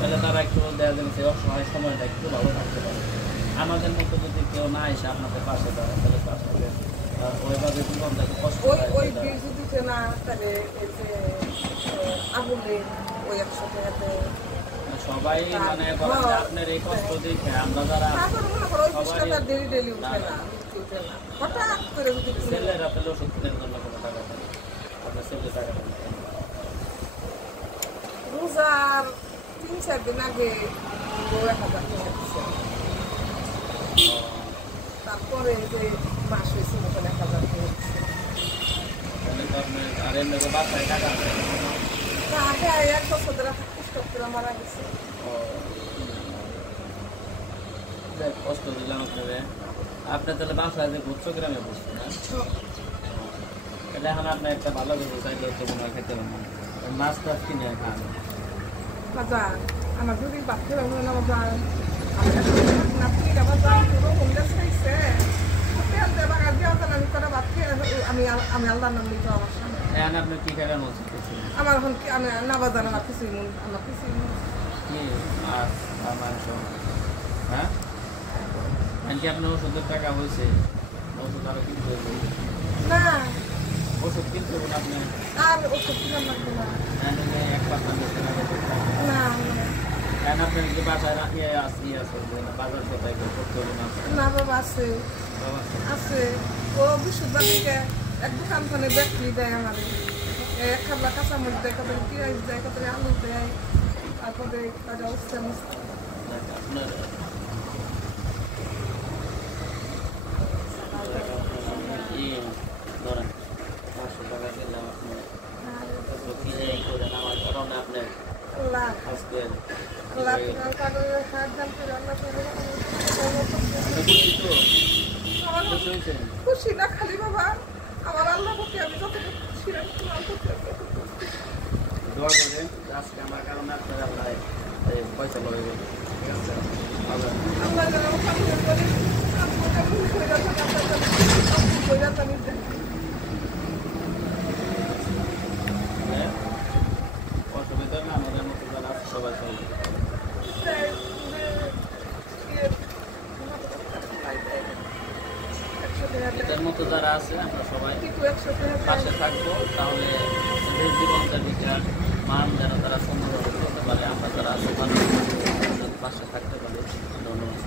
তাহলে তারা একটু দেওয়া যাবে সেই অসময় সময়টা একটু ভালো থাকতে পারে। আমাদের মতো যদি কেউ না এসে আপনাদের পাশে দাঁড়ায় তাহলে তো আসলে ওইভাবে জীবনটা একটু কষ্ট ওই হয়। ওই বিল দিতে না তাহলে এই যে আগুনে ওই 100 টাকাতে সবাই মানে করেন যে আপনার এই কষ্ট দেখে আমরা যারা তারপরে মনে করো ওই 20 সবাই টাকা ডেলি উঠে না, উঠে না। হঠাৎ করে যদি তুমি ছেলেরা পেলে ওষুধ কেনার জন্য কোনো টাকা দেয় আপনার ছেলে টাকা দেয় রোজার 3-4 দিন আগে 1000 টাকা দিচ্ছে। তারপরে যে মাস হয়েছে তখন 1000 টাকা দিচ্ছে। তাহলে তো আপনার আর এমনি তো বাসায় টাকা দেয় না, আগে 1 বছর ধরে স্টক করে মারা গেছে। কষ্ট দিলাম আপনাদের। আপনি তাহলে বাসায় যে গুচ্ছ গ্রামে বসছেন না তাহলে এখন আপনার একটা ভালো কিছু চাইলে তো মনে হয় খেতে পারেন মাছ টাছ কিনে খান। বাজার আমার যদি বাচ্চা হবে না বাজার নাতিটা বাজার পুরো হোমলেস হয়েছে। আমি আমি আল্লাহ নাম নিতে আমার সামনে এখন আপনি কি খাবেন ওষুধ খেয়েছিলেন? আমার এখন আমি না বাজার আমার কিছুই মন আমার কিছুই মন কি মাছ আর মাংস? হ্যাঁ কি আপনার ওষুধের টাকা হয়েছে? ওষুধ আরো কিনতে হয়েছে? না ওষুধ কিনতে হবে না আপনি? আর ওষুধ কিনা লাগবে না। এক পাতা না এখন আপনার যে বাসায় আছে বাজার কোথায় করতে হবে না? না বাবা আছে আছে ও বিশুদ্ধ দিকে এক দোকান খানে ব্যক্তি দেয় আমাদের এক খাবলা কাঁচামরিচ দেয়, কত পেঁয়াজ দেয়, কত আলু দেয়, তারপরে তাদের অবস্থা আপনার ধরেন 500 টাকা দিলাম আপনার কি করে আমার কারণে আপনার আজকে খুশি না খালি বাবা আমার আল্লাহ প্রতি আমি যতটুকু খুশি রাখি দোয়া করবেন আজকে আমার কারণে আপনার আল্লাহ পয়সা লয়ে গেল। ঠিক আছে আল্লাহ যেন অসুবিধা না আমাদের মতো যারা আছে সবাই চলবে। এটার মতো যারা আছে আমরা সবাই পাশে থাকবো তাহলে জীবনটা বিচার মান যারা তারা সুন্দরভাবে করতে পারে আমরা যারা আছে পাশে থাকতে পারি। ধন্যবাদ।